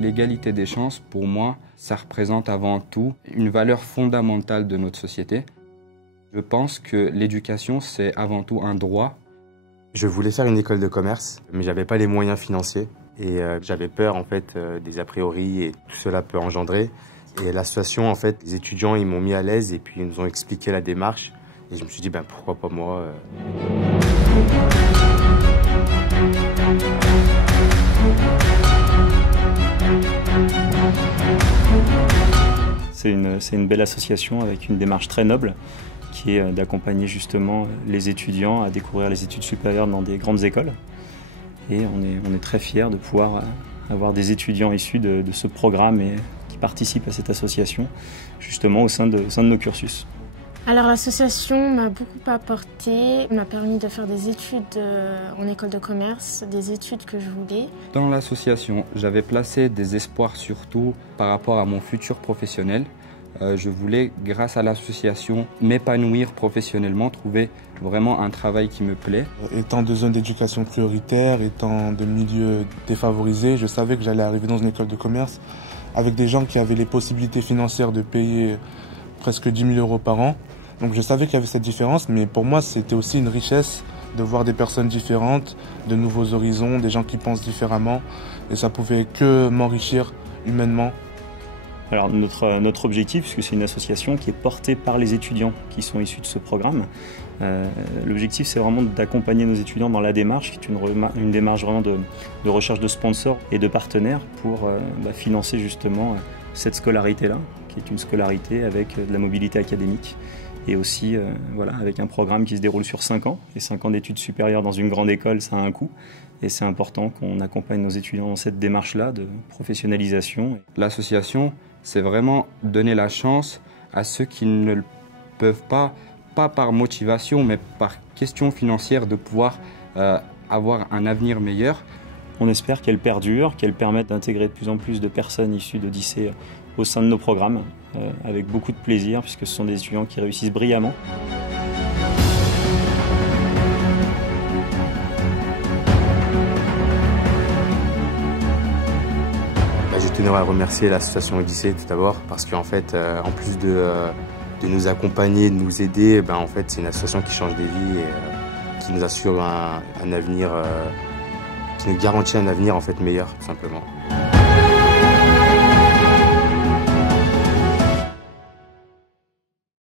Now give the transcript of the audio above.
L'égalité des chances, pour moi, ça représente avant tout une valeur fondamentale de notre société. Je pense que l'éducation, c'est avant tout un droit. Je voulais faire une école de commerce, mais j'avais pas les moyens financiers. Et j'avais peur en fait des a priori et tout cela peut engendrer. Et l'association, en fait, les étudiants, ils m'ont mis à l'aise et puis ils nous ont expliqué la démarche. Et je me suis dit, ben pourquoi pas moi C'est une belle association avec une démarche très noble qui est d'accompagner justement les étudiants à découvrir les études supérieures dans des grandes écoles. Et on est très fiers de pouvoir avoir des étudiants issus de ce programme et qui participent à cette association justement au sein de nos cursus. Alors l'association m'a beaucoup apporté, m'a permis de faire des études en école de commerce, des études que je voulais. Dans l'association, j'avais placé des espoirs surtout par rapport à mon futur professionnel. Je voulais, grâce à l'association, m'épanouir professionnellement, trouver vraiment un travail qui me plaît. Étant de zone d'éducation prioritaire, étant de milieux défavorisés, je savais que j'allais arriver dans une école de commerce avec des gens qui avaient les possibilités financières de payer presque 10 000 € par an. Donc je savais qu'il y avait cette différence, mais pour moi c'était aussi une richesse de voir des personnes différentes, de nouveaux horizons, des gens qui pensent différemment, et ça pouvait que m'enrichir humainement. Alors notre objectif, puisque c'est une association qui est portée par les étudiants qui sont issus de ce programme, l'objectif c'est vraiment d'accompagner nos étudiants dans la démarche, qui est une démarche vraiment de recherche de sponsors et de partenaires pour financer justement cette scolarité-là, qui est une scolarité avec de la mobilité académique et aussi avec un programme qui se déroule sur 5 ans. Et 5 ans d'études supérieures dans une grande école, ça a un coût. Et c'est important qu'on accompagne nos étudiants dans cette démarche-là de professionnalisation. L'association, c'est vraiment donner la chance à ceux qui ne le peuvent pas par motivation, mais par question financière, de pouvoir avoir un avenir meilleur. On espère qu'elle perdure, qu'elle permette d'intégrer de plus en plus de personnes issues d'Odyssée au sein de nos programmes, avec beaucoup de plaisir, puisque ce sont des étudiants qui réussissent brillamment. Je tenais à remercier l'association Odyssée tout d'abord, parce qu'en fait, en plus de nous accompagner, de nous aider, en fait, c'est une association qui change des vies et qui nous assure un avenir, qui nous garantit un avenir en fait meilleur, tout simplement.